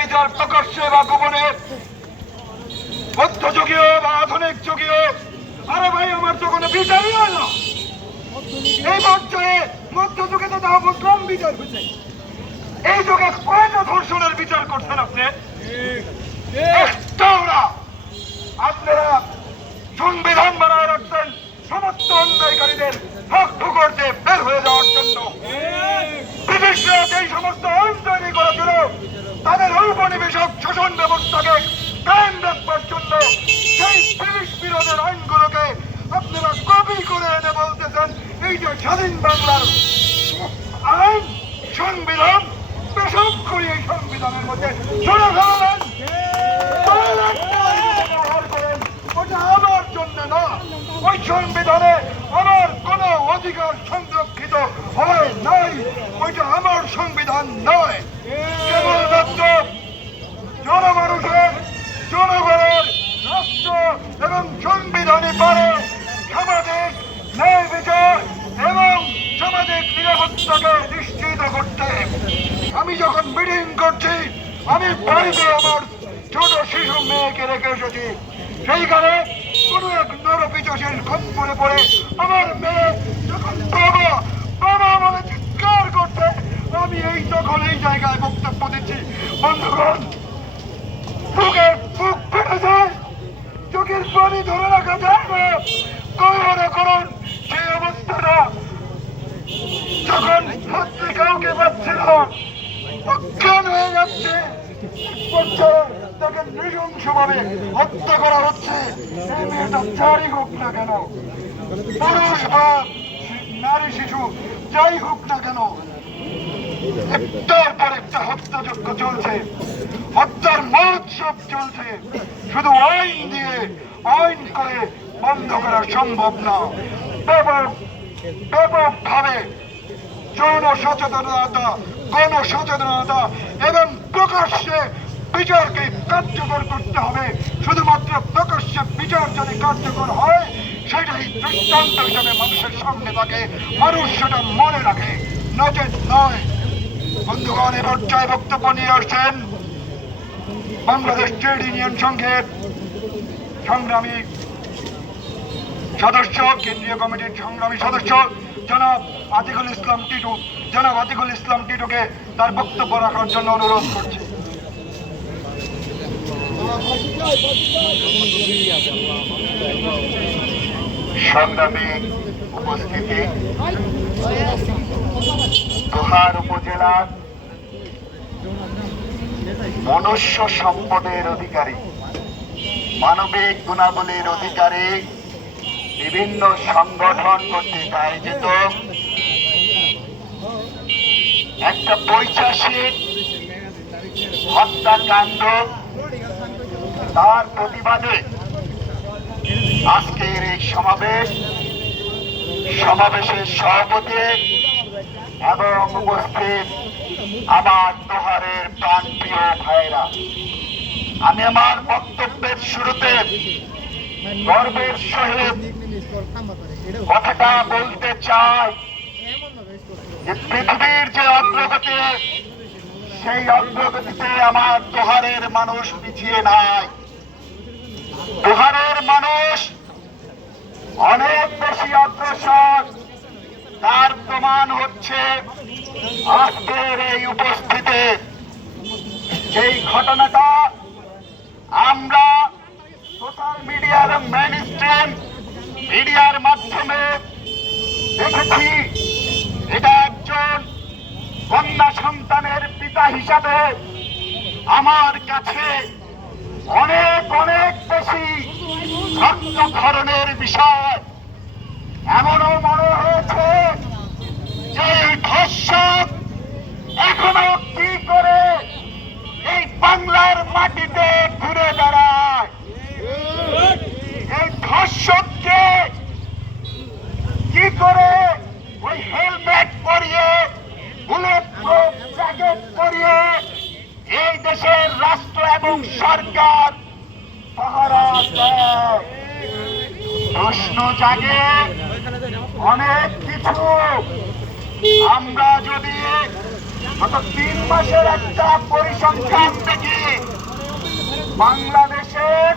বিচার প্রকাশ্যে বা গোপনে, মধ্যযুগীয় বা আধুনিক যুগীয়, আরে ভাই আমার তো কোনো বিচারই হয় না। এই পর্যায়ে মধ্যযুগে তো তাও মুসলিম বিচার হয়েছে, এই যুগে কয়টা ধর্ষণের বিচার করছেন আপনি? আপনারা সংবিধান বানায় রাখছেন সমস্ত অন্যায়কারীদের হক ঠুকরতে বের হয়ে যাওয়ার জন্য। ব্রিটিশরা যেই সমস্ত আইন তৈরি করেছিল তাদের ঔপনিবেশিক শোষণ ব্যবস্থাকে কায়েম রাখবার জন্য সেই ব্রিটিশ বিরোধের আইনগুলোকে আপনারা কপি করে এনে বলতেছেন এই যে স্বাধীন বাংলার আইন সংবিধান, পেশাব করি এই সংবিধানের মধ্যে ধরে ফেলেন। ওটা আমার জন্য না, ওই সংবিধানে আমার কোন অধিকার সংরক্ষিত হয় নাই, ওইটা আমার সংবিধান নয়। কেবলমাত্র জনমানুষের, জনগণের রাষ্ট্র এবং সংবিধানে পারে সামাজিক ন্যায় বিচার এবং সামাজিক নিরাপত্তাকে নিশ্চিত করতে। আমি যখন মিটিং করছি আমি বাড়িতে আমার ছোট শিশু মেয়েকে রেখে এসেছি, সেইখানে কোন এক নরপিচাসের খপ্পরে পড়ে আমার মেয়ে যখন বাবা বাবা বলে চিৎকার করতে, আমি এই তখন এই জায়গায় বক্তব্য দিচ্ছি। বন্ধুগণ, বুকের বুক ফেটে যায়, চোখের পানি ধরে রাখা যায় না। মনে করুন সেই অবস্থাটা যখন হাতে কাউকে পাচ্ছে না, অজ্ঞান হয়ে যাচ্ছে, তাকে নৃশংসভাবে হত্যা করা হচ্ছে। এই মেয়েটা যারই হোক না কেন, পুরুষ বা নারী শিশু যাই হোক না কেন, একটার পর একটা হত্যাযজ্ঞ চলছে, হত্যার মহোৎসব চলছে। শুধু আইন দিয়ে আইন করে বন্ধ করা সম্ভব না। ব্যাপকভাবে জনসচেতনতা, গণসচেতনতা এবং প্রকাশ্যে বিচারকে কার্যকর করতে হবে। শুধুমাত্র প্রকাশ্যে বিচার যদি কার্যকর হয় সেটাই দৃষ্টান্ত হিসাবে মানুষের সামনে থাকে, মানুষ সেটা মনে রাখে, নচেত নয়। বন্ধুগণ, এ পর্যায়ে বক্তব্য নিয়ে আসছেন বাংলাদেশ ট্রেড ইউনিয়ন সংঘের সংগ্রামী সদস্য, কেন্দ্রীয় কমিটির সংগ্রামী সদস্য জনাব আতিকুল ইসলাম টিটু। জনাব আতিকুল ইসলাম টিটুকে তার বক্তব্য রাখার জন্য অনুরোধ করছি। সংগ্রামী উপস্থিতি, দোহার উপজেলার মনুষ্য সম্পদের অধিকারী, মানবিক গুণাবলীর অধিকারী বিভিন্ন সংগঠন কর্তৃক আয়োজিত একটা পৈশাচিক হত্যাকাণ্ড, তার প্রতিবাদে আজকের এই সমাবেশের সভাপতি এবং উপস্থিত আমার দোহারের প্রাণপ্রিয় ভাইরা, আমি আমার বক্তব্যের শুরুতে গর্বের সহিত কথাটা বলতে চাই যে পৃথিবীর যে অগ্রগতি, সেই অগ্রগতিতে আমার দোহারের মানুষ পিছিয়ে নাই। দোহারের মানুষ অনেক বেশি অগ্রসর। তার প্রমাণ হচ্ছে আজকের এই উপস্থিতি। যেই ঘটনাটা আমরা সোশ্যাল মিডিয়া এবং মেইনস্ট্রিম মিডিয়ার মাধ্যমে দেখেছি, এটা একজন কন্যা সন্তানের পিতা হিসাবে আমার কাছে অনেক অনেক বেশি রক্তক্ষরণের বিষয়। এমনও মনে হয়েছে যে এই ধর্ষক এখনো কি করে এই বাংলার মাটিতে ঘুরে বেড়ায়। এই ধর্ষককে কি করে ওই হেলমেট পরিয়ে, বুলেট প্রুফ জ্যাকেট পরিয়ে এই দেশের রাষ্ট্র এবং সরকার পাহারা দেয়। প্রশ্ন জাগে অনেক কিছু। আমরা যদি গত 3 মাসের একটা পরিসংখ্যান দেখি বাংলাদেশের